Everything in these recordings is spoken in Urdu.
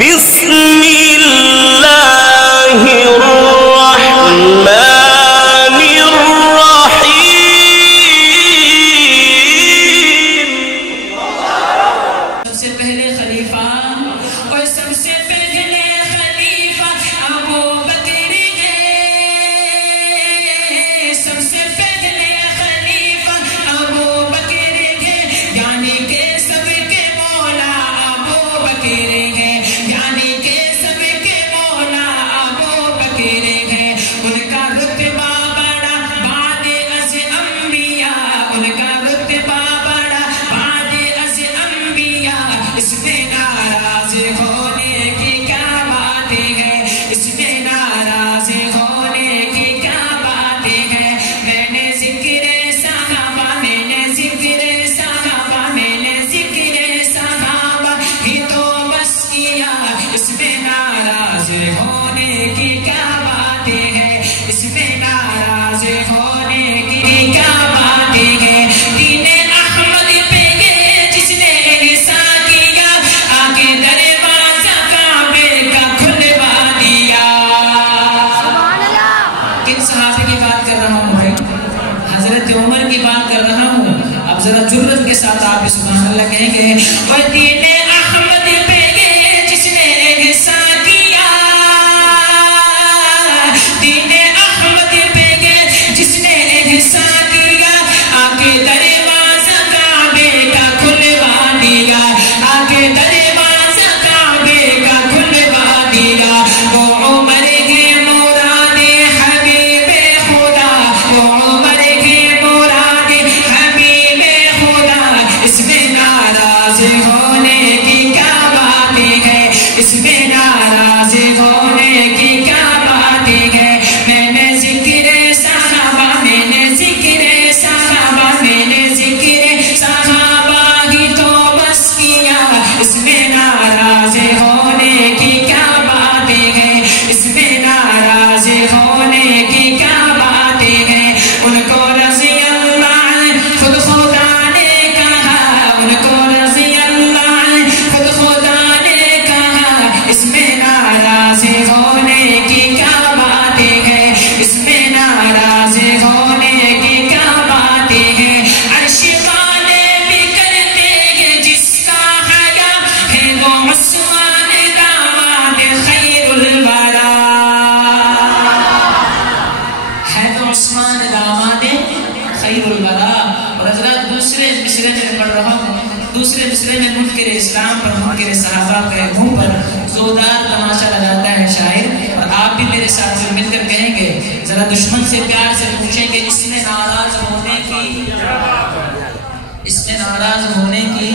بسم اللہ الرحمن الرحیم۔ سب سے پہلے خلیفہ اور سب سے پہلے خلیفہ ابو بکر ہے، سب سے پہلے خلیفہ ابو بکر ہے، یعنی کہ سب کے مولا ابو بکر ہے، یعنی کہ سب کے مولا ابو بکر ہے۔ ان کا رتبہ بڑا بعد از انبیاء، ان کا رتبہ بڑا بعد از انبیاء۔ اس میں ناراض ہونے کی کیا بات ہے، اس میں ناراض ہونے کی کیا بات ہے۔ میں نے ذکر صحابہ، میں نے ذکر صحابہ، میں نے ذکر صحابہ ہی تو بس کیا۔ اس میں ناراض ہونے کی کیا بات ہے، اس میں ناراض ہونے کی کیا بات ہے۔ دین احمد پہ یہ جس نے احسان کیا، آگے دروازہ کعبے کا کھلوا دیا۔ کن صحابہ کی بات کر رہا ہوں بھائی؟ حضرت عمر کی بات کر رہا ہوں۔ اب ذرا جرت کے ساتھ آپ سبحان اللہ کہیں گے، وہ دین احمد پہ یہ جس نے احسان کیا، دین احمد پہ یہ جس نے احسان کیا، آگے دروازہ کعبے کا کھلوا دیا، آگے دروازہ کعبے کا کھلوا دیا۔ وہ عمر کے مراد حبیب خدا، وہ عمر کے مراد حبیب خدا۔ اس میں ناراض ہونے کی کیا بات ہے، اس میں ناراض ہونے کی کیا بات ہے۔ میں نے ذکر صحابہ، میں نے ذکر صحابہ، میں نے ذکر صحابہ ہی تو بس کیا۔ اس میں ناراض ہونے کی کیا بات ہے، اس میں ناراض ہونے کی کیا بات ہے۔ ان کو رضی اللہ خود خدا نے کہا، ان کو رضی اللہ خود خدا نے کہا۔ اس میں ناراض ہونے کی کیا بات ہے، اس میں ناراض ہونے کی کیا بات ہے۔ عرش والے بھی کرتے ہیں جس کا حیا ہے، وہ عثمان داماد خیر الورا ہے، تو عثمان داماد خیر الورا۔ اور حضرات دوسرے مصرے میں پڑھ رہا ہوں، دوسرے مصرے میں منکر اسلام پر، منکر صحابہ کے منہ پر زوردار تماشا لگاتا ہے شاعر۔ اور آپ بھی میرے ساتھ مل کر کہیں گے، ذرا دشمن سے پیار سے پوچھیں کہ اس میں ناراض ہونے کی، اس میں ناراض ہونے کی،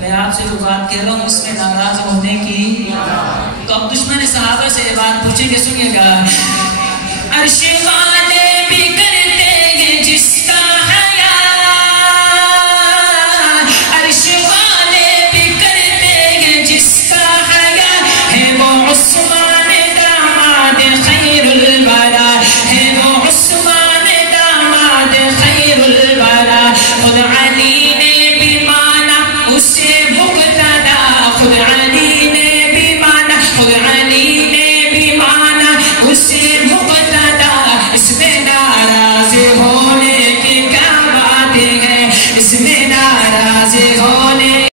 میں آپ سے جو بات کہہ رہا ہوں اس میں ناراض ہونے کی۔ تو اب دشمن صحابہ سے یہ بات پوچھیں گے، سنیے گا۔ عرش والے